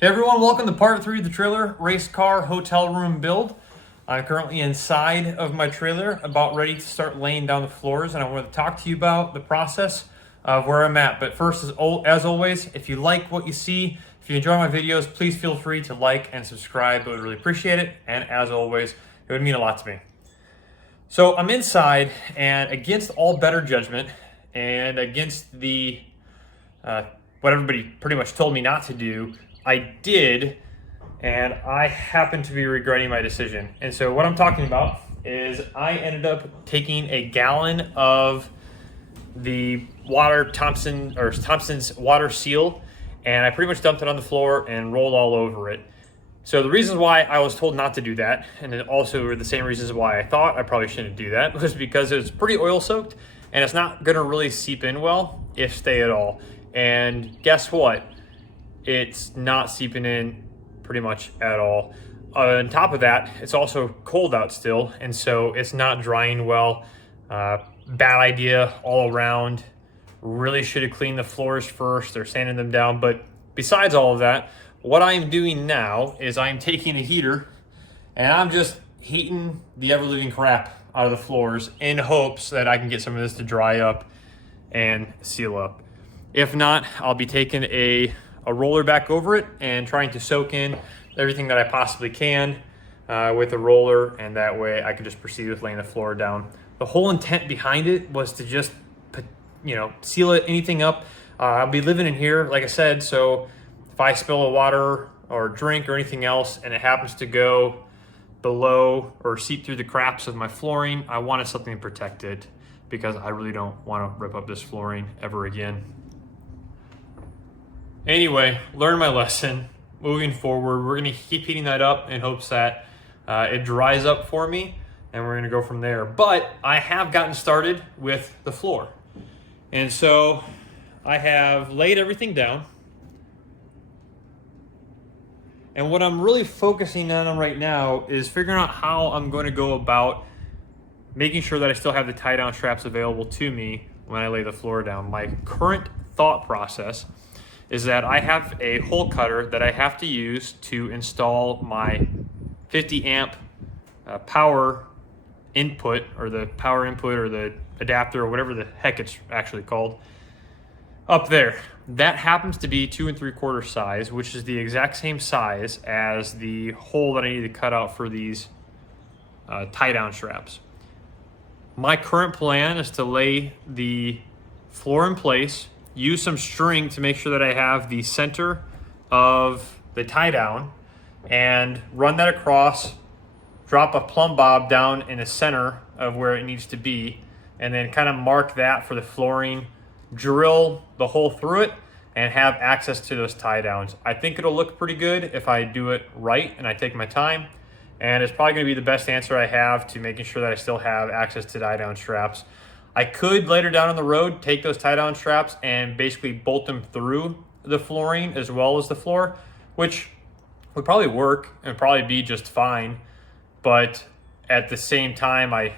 Hey everyone, welcome to part 3 of the trailer race car hotel room build. I'm currently inside of my trailer, about ready to start laying down the floors, and I want to talk to you about the process of where I'm at. But first, as always, if you like what you see, if you enjoy my videos, please feel free to like and subscribe. I would really appreciate it, and as always, it would mean a lot to me. So I'm inside, and against all better judgment, and against the what everybody pretty much told me not to do, I did, and I happen to be regretting my decision. And so what I'm talking about is I ended up taking a gallon of the Thompson's water seal, and I pretty much dumped it on the floor and rolled all over it. So the reasons why I was told not to do that, and then also the same reasons why I thought I probably shouldn't do that, was because it's pretty oil soaked and it's not gonna really seep in well, if stay at all. And guess what? It's not seeping in pretty much at all. On top of that, it's also cold out still, and so it's not drying well. Bad idea all around. Really should have cleaned the floors first or sanded them down. But besides all of that, what I'm doing now is I'm taking a heater and I'm just heating the ever-living crap out of the floors in hopes that I can get some of this to dry up and seal up. If not, I'll be taking a roller back over it and trying to soak in everything that I possibly can with a roller, and that way I can just proceed with laying the floor down. The whole intent behind it was to just, seal anything up. I'll be living in here, like I said, so if I spill a water or drink or anything else and it happens to go below or seep through the cracks of my flooring, I wanted something to protect it because I really don't want to rip up this flooring ever again. Anyway, learn my lesson. Moving forward, we're gonna keep heating that up in hopes that it dries up for me, and we're gonna go from there. But I have gotten started with the floor. And so I have laid everything down. And what I'm really focusing on right now is figuring out how I'm going to go about making sure that I still have the tie down straps available to me when I lay the floor down. My current thought process is that I have a hole cutter that I have to use to install my 50 amp power input, or the power input, or the adapter, or whatever the heck it's actually called, up there. That happens to be 2 3/4 size, which is the exact same size as the hole that I need to cut out for these tie down straps. My current plan is to lay the floor in place, use some string to make sure that I have the center of the tie down, and run that across, drop a plumb bob down in the center of where it needs to be, and then kind of mark that for the flooring, drill the hole through it, and have access to those tie downs. I think it'll look pretty good if I do it right and I take my time, and it's probably going to be the best answer I have to making sure that I still have access to tie down straps. I could later down on the road take those tie down straps and basically bolt them through the flooring as well as the floor, which would probably work and probably be just fine. But at the same time, I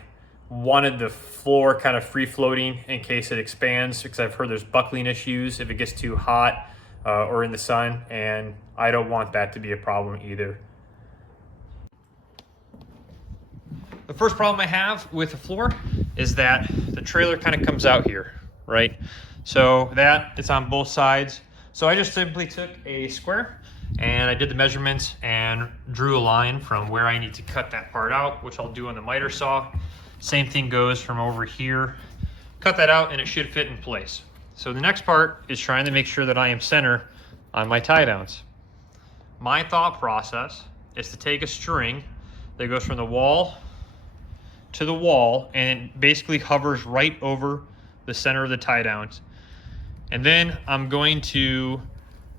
wanted the floor kind of free floating in case it expands, because I've heard there's buckling issues if it gets too hot or in the sun, and I don't want that to be a problem either. The first problem I have with the floor is that the trailer kind of comes out here, right? So that it's on both sides. So I just simply took a square and I did the measurements and drew a line from where I need to cut that part out, which I'll do on the miter saw. Same thing goes from over here. Cut that out and it should fit in place. So the next part is trying to make sure that I am center on my tie downs. My thought process is to take a string that goes from the wall to the wall, and it basically hovers right over the center of the tie downs. And then I'm going to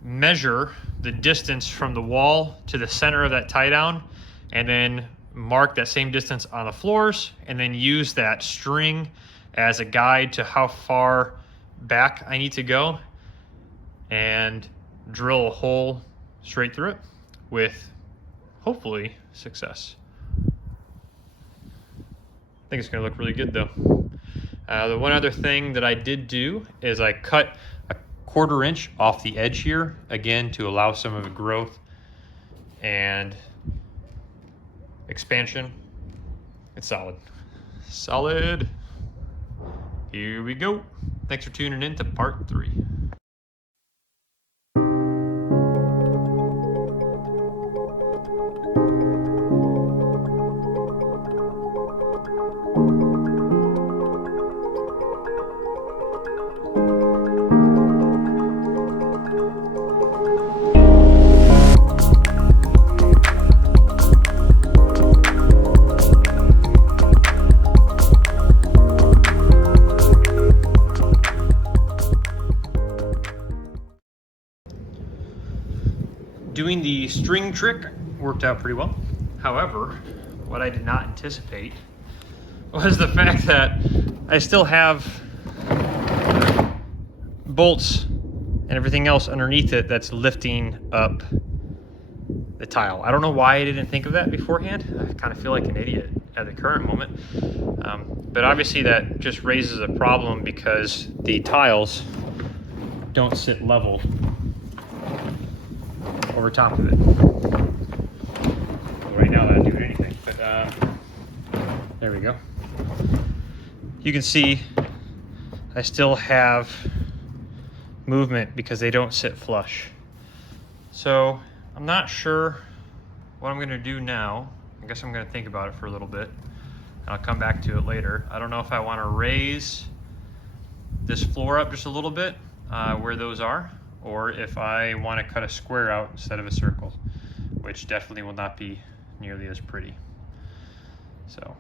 measure the distance from the wall to the center of that tie down, and then mark that same distance on the floors, and then use that string as a guide to how far back I need to go, and drill a hole straight through it with hopefully success. I think it's gonna look really good though. The one other thing that I did do is I cut 1/4 inch off the edge here, again, to allow some of the growth and expansion. It's solid. Solid. Here we go. Thanks for tuning in to part 3. Doing the string trick worked out pretty well. However, what I did not anticipate was the fact that I still have bolts and everything else underneath it that's lifting up the tile. I don't know why I didn't think of that beforehand. I kind of feel like an idiot at the current moment. But obviously that just raises a problem because the tiles don't sit level over top of it. Well, right now that doesn't do anything, but there we go. You can see I still have movement because they don't sit flush. So I'm not sure what I'm gonna do now. I guess I'm gonna think about it for a little bit. I'll come back to it later. I don't know if I wanna raise this floor up just a little bit where those are, or if I want to cut a square out instead of a circle, which definitely will not be nearly as pretty. So,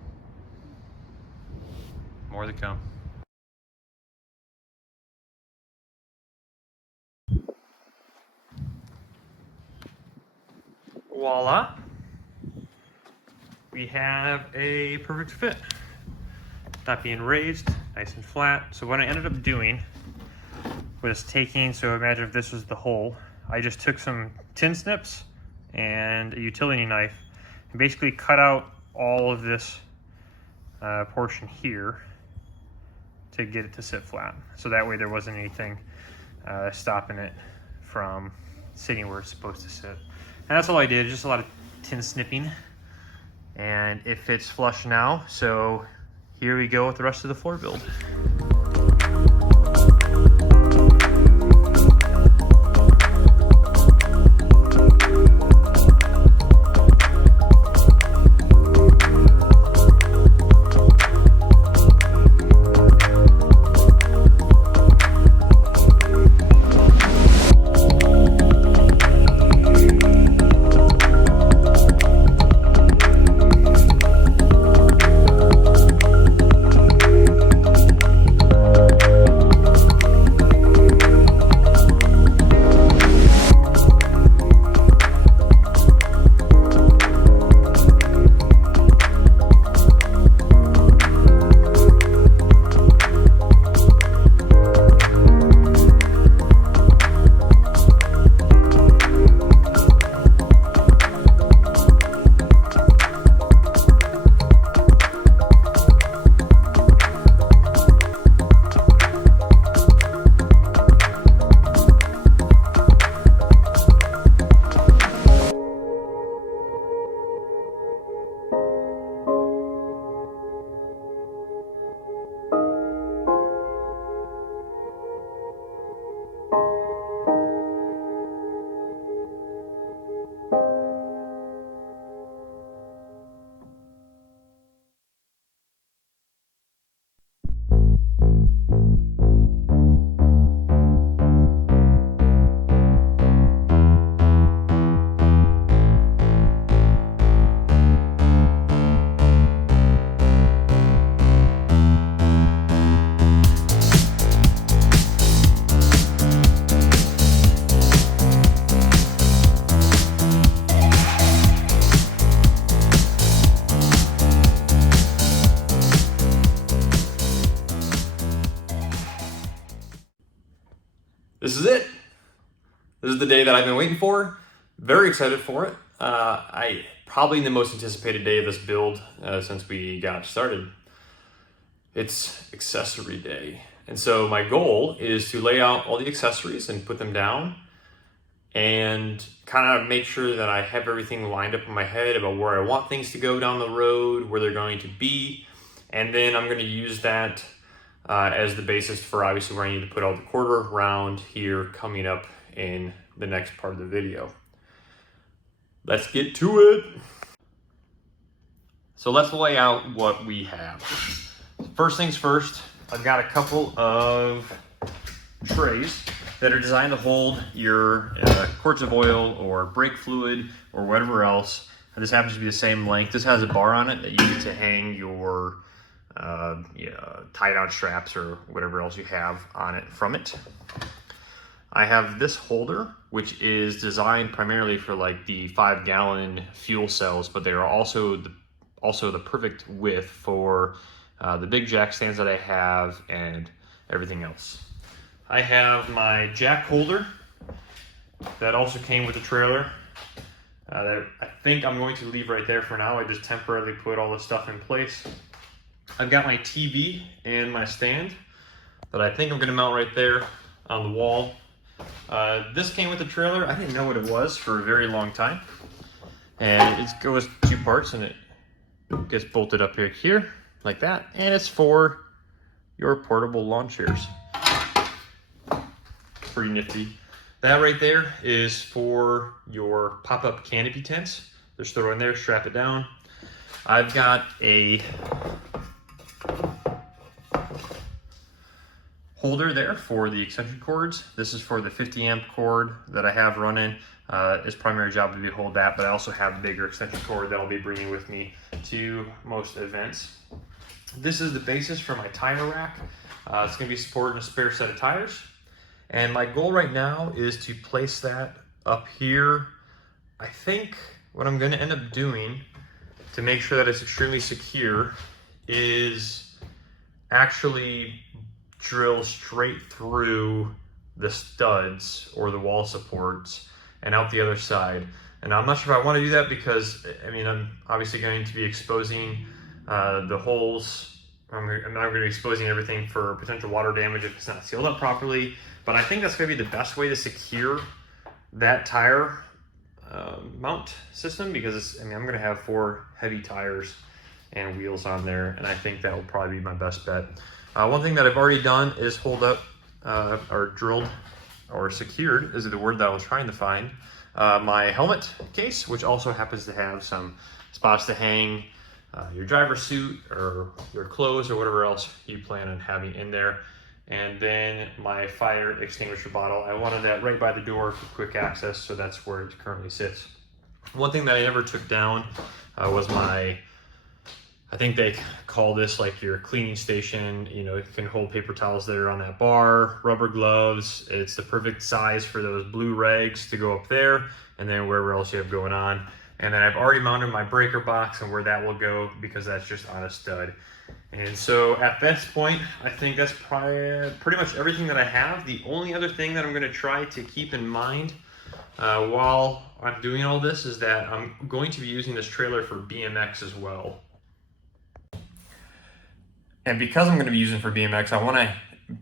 more to come. Voila! We have a perfect fit. Not being raised, nice and flat. So what I ended up doing was taking, so imagine if this was the hole, I just took some tin snips and a utility knife and basically cut out all of this portion here to get it to sit flat. So that way there wasn't anything stopping it from sitting where it's supposed to sit. And that's all I did, just a lot of tin snipping. And it fits flush now, so here we go with the rest of the floor build. This is it. This is the day that I've been waiting for. Very excited for it. Probably the most anticipated day of this build since we got started. It's accessory day. And so my goal is to lay out all the accessories and put them down and kind of make sure that I have everything lined up in my head about where I want things to go down the road, where they're going to be. And then I'm going to use that as the basis for obviously where I need to put all the quarter round here coming up in the next part of the video. Let's get to it. So let's lay out what we have. First things first, I've got a couple of trays that are designed to hold your quarts of oil or brake fluid or whatever else. This happens to be the same length. This has a bar on it that you need to hang your tie-down straps or whatever else you have on it from it. I have this holder, which is designed primarily for like the 5-gallon fuel cells, but they are also the perfect width for the big jack stands that I have and everything else. I have my jack holder that also came with the trailer that I think I'm going to leave right there for now. I just temporarily put all the stuff in place. I've got my TV and my stand that I think I'm going to mount right there on the wall. This came with the trailer. I didn't know what it was for a very long time. And it goes 2 parts and it gets bolted up here like that. And it's for your portable lawn chairs. Pretty nifty. That right there is for your pop-up canopy tents. Just throw it in there, strap it down. I've got a holder there for the extension cords. This is for the 50 amp cord that I have running. Its primary job would be to hold that, but I also have a bigger extension cord that I'll be bringing with me to most events. This is the basis for my tire rack. It's going to be supporting a spare set of tires. And my goal right now is to place that up here. I think what I'm going to end up doing to make sure that it's extremely secure is actually drill straight through the studs or the wall supports and out the other side. And I'm not sure if I want to do that because, I mean, I'm obviously going to be exposing the holes. I'm not going to be exposing everything for potential water damage if it's not sealed up properly. But I think that's going to be the best way to secure that tire mount system because I'm going to have 4 heavy tires and wheels on there, and I think that will probably be my best bet. One thing that I've already done is hold up or drilled or secured is the word that I was trying to find, my helmet case, which also happens to have some spots to hang your driver's suit or your clothes or whatever else you plan on having in there. And then my fire extinguisher bottle. I wanted that right by the door for quick access, so that's where it currently sits. One thing that I never took down was my, I think they call this like your cleaning station. You know, you can hold paper towels there on that bar, rubber gloves. It's the perfect size for those blue rags to go up there, and then wherever else you have going on. And then I've already mounted my breaker box and where that will go because that's just on a stud. And so at this point, I think that's probably pretty much everything that I have. The only other thing that I'm going to try to keep in mind while I'm doing all this is that I'm going to be using this trailer for BMX as well. And because I'm going to be using it for BMX, I want to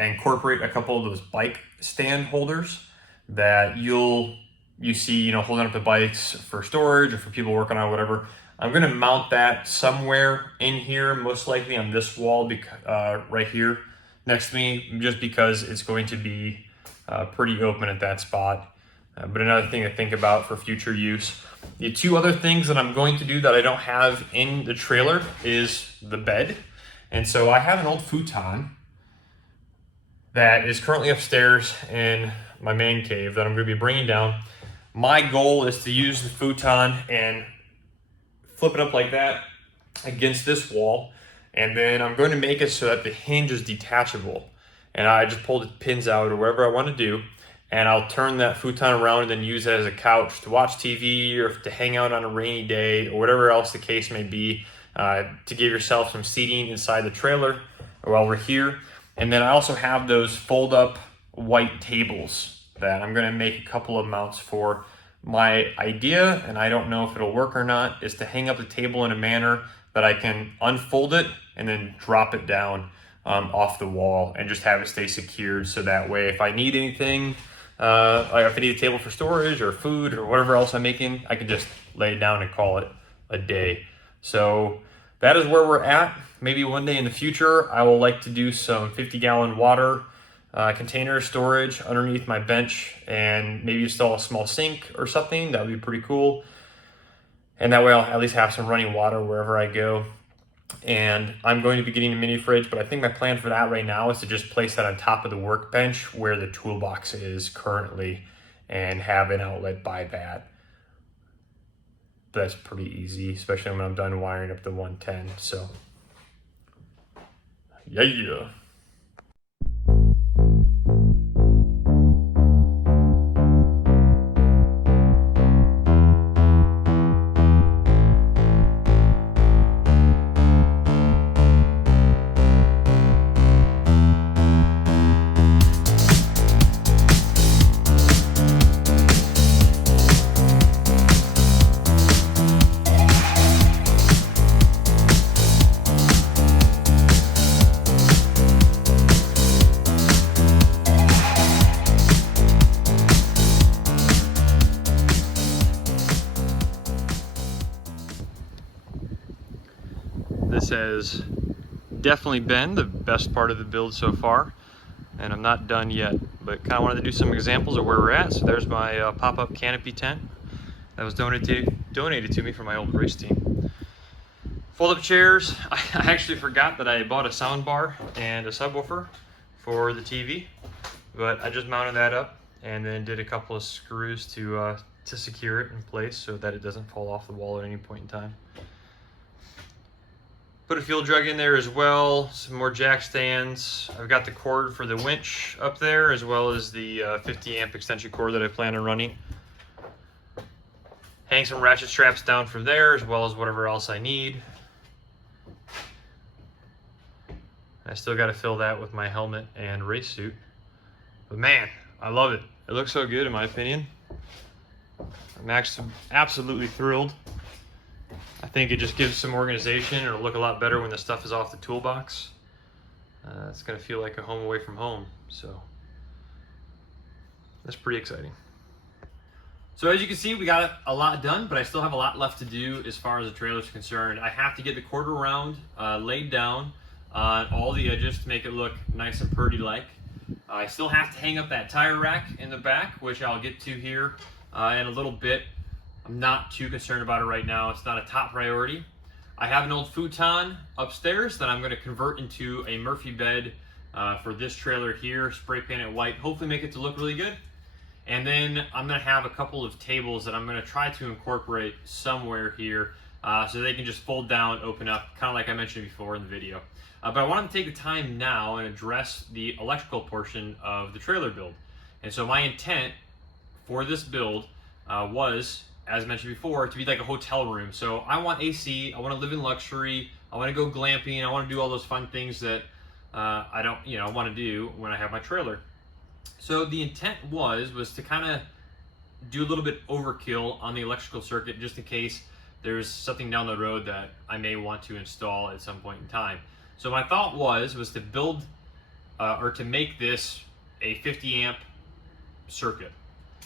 incorporate a couple of those bike stand holders that you see, you know, holding up the bikes for storage or for people working on whatever. I'm going to mount that somewhere in here, most likely on this wall right here next to me, just because it's going to be pretty open at that spot. But another thing to think about for future use. The 2 other things that I'm going to do that I don't have in the trailer is the bed. And so I have an old futon that is currently upstairs in my man cave that I'm going to be bringing down. My goal is to use the futon and flip it up like that against this wall, and then I'm going to make it so that the hinge is detachable, and I just pull the pins out or whatever I want to do, and I'll turn that futon around and then use it as a couch to watch TV or to hang out on a rainy day or whatever else the case may be, to give yourself some seating inside the trailer while we're here. And then I also have those fold up white tables that I'm going to make a couple of mounts for. My idea, and I don't know if it'll work or not, is to hang up the table in a manner that I can unfold it and then drop it down off the wall and just have it stay secured, so that way if I need anything, like if I need a table for storage or food or whatever else I'm making, I can just lay it down and call it a day. So that is where we're at. Maybe one day in the future, I will like to do some 50-gallon water container storage underneath my bench and maybe install a small sink or something. That would be pretty cool. And that way I'll at least have some running water wherever I go. And I'm going to be getting a mini fridge, but I think my plan for that right now is to just place that on top of the workbench where the toolbox is currently and have an outlet by that. That's pretty easy, especially when I'm done wiring up the 110. So, yeah. This has definitely been the best part of the build so far, and I'm not done yet, but kind of wanted to do some examples of where we're at. So there's my pop-up canopy tent that was donated to me from my old race team. Fold-up chairs. I actually forgot that I bought a sound bar and a subwoofer for the TV, but I just mounted that up and then did a couple of screws to secure it in place so that it doesn't fall off the wall at any point in time. Put a fuel jug in there as well, some more jack stands. I've got the cord for the winch up there, as well as the 50 amp extension cord that I plan on running. Hang some ratchet straps down from there, as well as whatever else I need. I still got to fill that with my helmet and race suit. But man, I love it. It looks so good in my opinion. I'm absolutely thrilled. I think it just gives some organization. It'll look a lot better when the stuff is off the toolbox. It's going to feel like a home away from home, so that's pretty exciting. So as you can see, we got a lot done, but I still have a lot left to do as far as the trailer is concerned. I have to get the quarter round laid down on all the edges to make it look nice and pretty like. I still have to hang up that tire rack in the back, which I'll get to here in a little bit. I'm not too concerned about it right now. It's not a top priority. I have an old futon upstairs that I'm going to convert into a Murphy bed for this trailer here, spray paint it white, hopefully make it to look really good. And then I'm going to have a couple of tables that I'm going to try to incorporate somewhere here so they can just fold down, open up, kind of like I mentioned before in the video. But I wanted to take the time now and address the electrical portion of the trailer build. And so my intent for this build was, as mentioned before, to be like a hotel room. So I want AC, I want to live in luxury, I want to go glamping, I want to do all those fun things that I don't, want to do when I have my trailer. So the intent was to kind of do a little bit overkill on the electrical circuit just in case there's something down the road that I may want to install at some point in time. So my thought was to build or to make this a 50 amp circuit.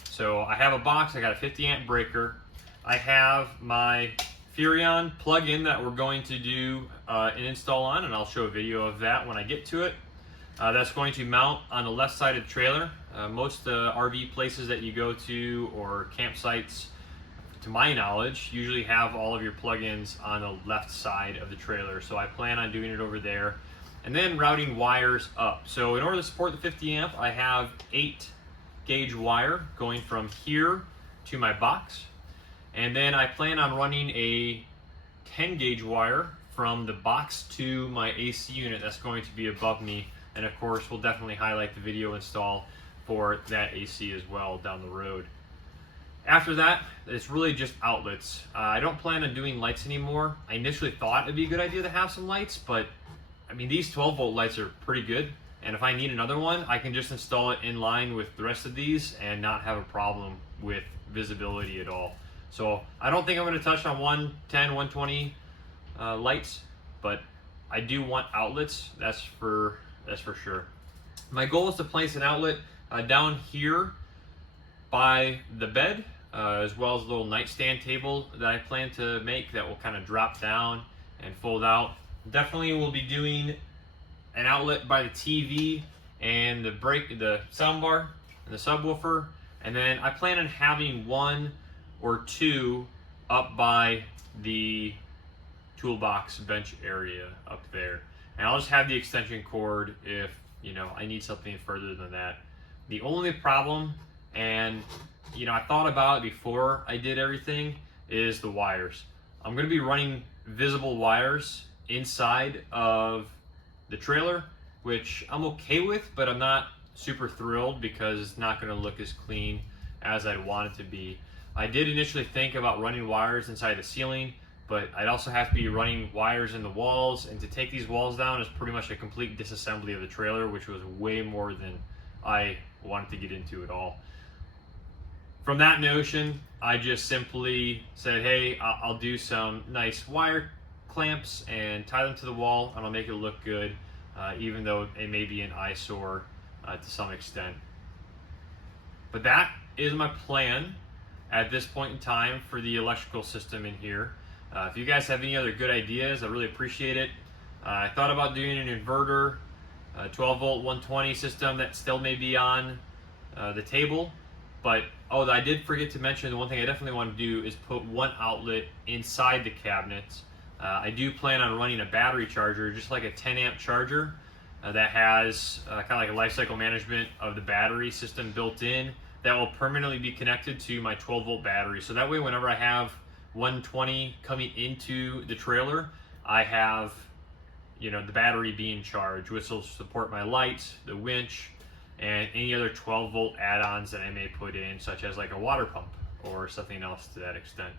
So I have a box, I got a 50 amp breaker. I have my Furrion plug-in that we're going to do an install on, and I'll show a video of that when I get to it. That's going to mount on the left side of the trailer. Most RV places that you go to or campsites, to my knowledge, usually have all of your plug-ins on the left side of the trailer. So I plan on doing it over there. And then routing wires up. So in order to support the 50 amp, I have 8 gauge wire going from here to my box. And then I plan on running a 10 gauge wire from the box to my AC unit that's going to be above me. And of course, we'll definitely highlight the video install for that AC as well down the road. After that, it's really just outlets. I don't plan on doing lights anymore. I initially thought it'd be a good idea to have some lights, but I mean, these 12 volt lights are pretty good. And if I need another one, I can just install it in line with the rest of these and not have a problem with visibility at all. So I don't think I'm going to touch on 110, 120 lights, but I do want outlets, that's for sure. My goal is to place an outlet down here by the bed, as well as a little nightstand table that I plan to make that will kind of drop down and fold out. Definitely will be doing an outlet by the TV and the soundbar and the subwoofer, and then I plan on having one or two up by the toolbox bench area up there, and I'll just have the extension cord if I need something further than that. The only problem, and I thought about it before I did everything, is the wires. I'm going to be running visible wires inside of the trailer, which I'm okay with, but I'm not super thrilled because it's not going to look as clean as I'd want it to be. I did initially think about running wires inside the ceiling, but I'd also have to be running wires in the walls, and to take these walls down is pretty much a complete disassembly of the trailer, which was way more than I wanted to get into at all. From that notion, I just simply said, hey, I'll do some nice wire clamps and tie them to the wall, and I'll make it look good, even though it may be an eyesore to some extent. But that is my plan at this point in time for the electrical system in here. If you guys have any other good ideas, I really appreciate it. I thought about doing an inverter, a 12 volt 120 system that still may be on the table, but I did forget to mention the one thing I definitely want to do is put one outlet inside the cabinets. I do plan on running a battery charger, just like a 10 amp charger that has kind of like a life cycle management of the battery system built in that will permanently be connected to my 12 volt battery. So that way, whenever I have 120 coming into the trailer, I have the battery being charged, which will support my lights, the winch, and any other 12 volt add-ons that I may put in, such as like a water pump or something else to that extent.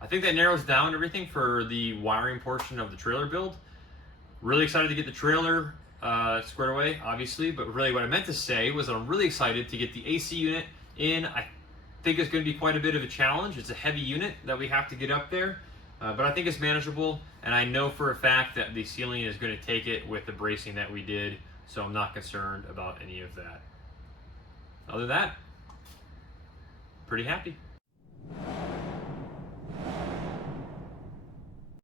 I think that narrows down everything for the wiring portion of the trailer build. Really excited to get the trailer squared away, obviously, but really what I meant to say was that I'm really excited to get the AC unit in. I think it's going to be quite a bit of a challenge. It's a heavy unit that we have to get up there, but I think it's manageable, and I know for a fact that the ceiling is going to take it with the bracing that we did, so I'm not concerned about any of that. Other than that, pretty happy.